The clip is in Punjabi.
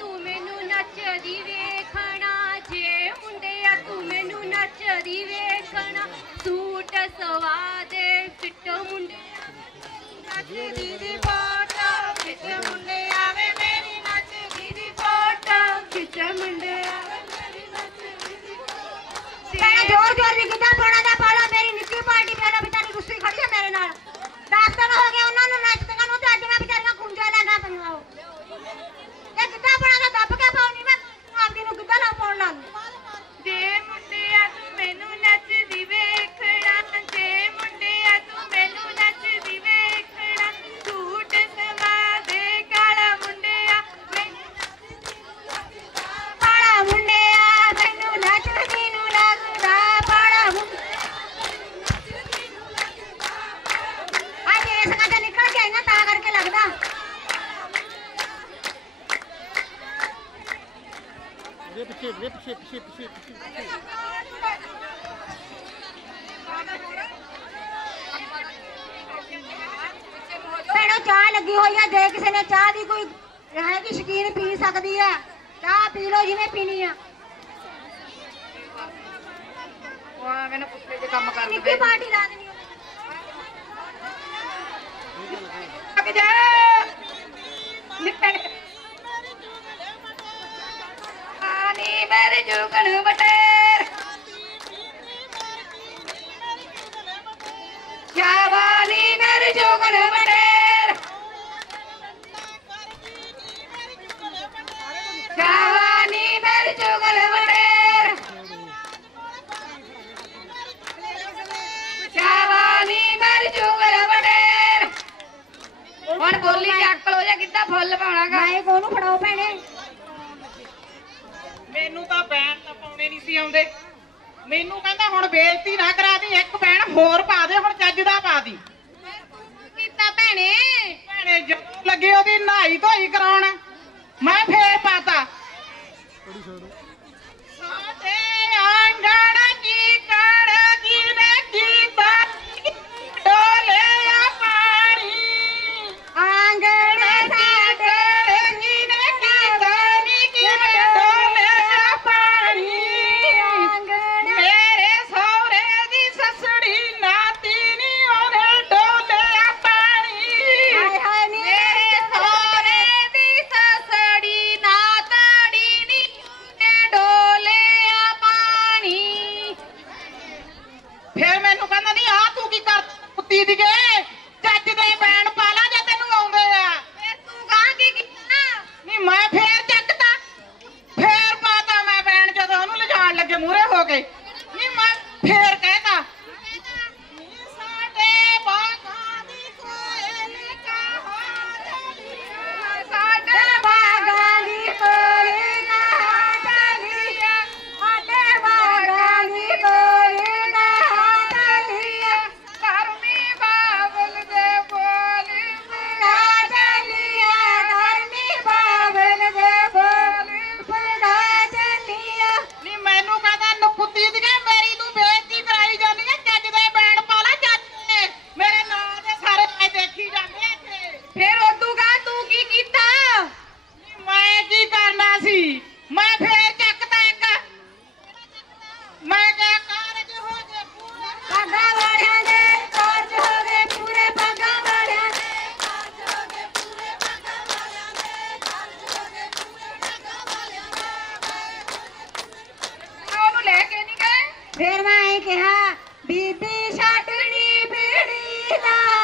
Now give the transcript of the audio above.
ਤੂੰ ਮੈਨੂੰ ਨੱਚਦੀ ਵੇਖਣਾ, ਜੇ ਮੁੰਡਿਆ ਤੂੰ ਮੈਨੂੰ ਨੱਚਦੀ ਵੇਖਣਾ। ਸੂਟ ਸਵਾ ਦੇ ਫਿੱਟ। ਮੁੰਡਿਆ ਨੱਚਦੀ ਦੀ ਫੋਟੋ। ਖਿੱਚ ਮੁੰਡਿਆ ਵੇ ਮੇਰੀ ਨੱਚਦੀ ਦੀ ਫੋਟੋ। ਖਿੱਚ ਮੁੰਡਿਆ ਜੋਰ ਜੋਰ ਦੀ ਗਿੱਧਾ ਪਾਉਣਾ ਦਾ ਪਾਲਾ ਮੇਰੀ ਨਿੱਕੀ ਪਾਰਟੀ ਮੇਰਾ ਪਿੱਛੇ ਵੇ ਪਿੱਛੇ ਪਿੱਛੇ ਪਿੱਛੇ ਪਿੱਛੇ। ਭੈਣੋ ਚਾਹ ਲੱਗੀ ਹੋਈ ਆ ਜੇ ਕਿਸੇ ਨੇ ਚਾਹ ਦੀ ਕੋਈ ਰਹੇਗੀ ਸ਼ਕੀਨ ਪੀ ਸਕਦੀ ਆ ਚਾਹ ਪੀ ਲਓ ਜਿਹਨੇ ਪੀਣੀ ਆ। ਉਹ ਮੈਨੂੰ ਪੁੱਛੇ ਜੇ ਕੰਮ ਕਰ ਨਿੱਕੀ ਪਾਰਟੀ ਲਾ ਦੇਣੀ ਲੱਗ ਜਾ ਨਿੱਕਣ ਆਨੀ ਮੇਰੇ ਜੁਗਣ ਬਟੇਰ। ਸ਼ਾਬਾਨੀ ਮੇਰੇ ਜੁਗਣ ਬਟੇਰ। ਸ਼ਾਬਾਨੀ ਮੇਰੇ ਜੁਗਣ ਬਟੇਰ। ਸ਼ਾਬਾਨੀ ਮੇਰੇ ਹੁਣ ਬੋਲੀ ਚੱਕ ਲੋ ਜਾਂ ਕਿੱਦਾਂ ਫੁੱਲ ਪਾਉਣਾਗਾ ਮੈਂ ਕੋਨੂੰ ਫੜਾਓ ਭੈਣੇ। ਮੈਨੂੰ ਤਾਂ ਬੈਣ ਤਾਂ ਪਾਉਣੇ ਨਹੀਂ ਸੀ ਆਉਂਦੇ। ਮੈਨੂੰ ਕਹਿੰਦਾ ਹੁਣ ਬੇਇੱਜ਼ਤੀ ਨਾ ਕਰਾ ਦੀ, ਇੱਕ ਬੈਣ ਹੋਰ ਪਾ ਦੇ, ਹੁਣ ਚੱਜ ਦਾ ਪਾ ਦੀ। ਕੀਤਾ ਭੈਣੇ ਭੈਣੇ, ਜਦੋਂ ਲੱਗੇ ਉਹਦੀ ਨਹਾਈ ਧੋਈ ਕਰਾਉਣ, ਮੈਂ ਫੇਰ ਪਾਤਾ। ਚੱਜ ਦੇ ਬੈਣ ਆ। ਤੂੰ ਕਹਾਂ ਕੀਤਾ? ਨਹੀਂ ਮੈਂ ਫੇਰ ਚੱਕਤਾ ਫੇਰ ਪਾਤਾ ਮੈਂ ਬੈਣ ਜਦੋਂ ਉਹਨੂੰ ਲਿਜਾਣ ਲੱਗੇ ਮੂਰੇ ਹੋ ਗਏ ਫੇਰ ਫੇਰ ਮੈਂ ਕਿਹਾ ਬੀਬੀ ਛੱਡਣੀ ਪੀੜੀ ਦਾ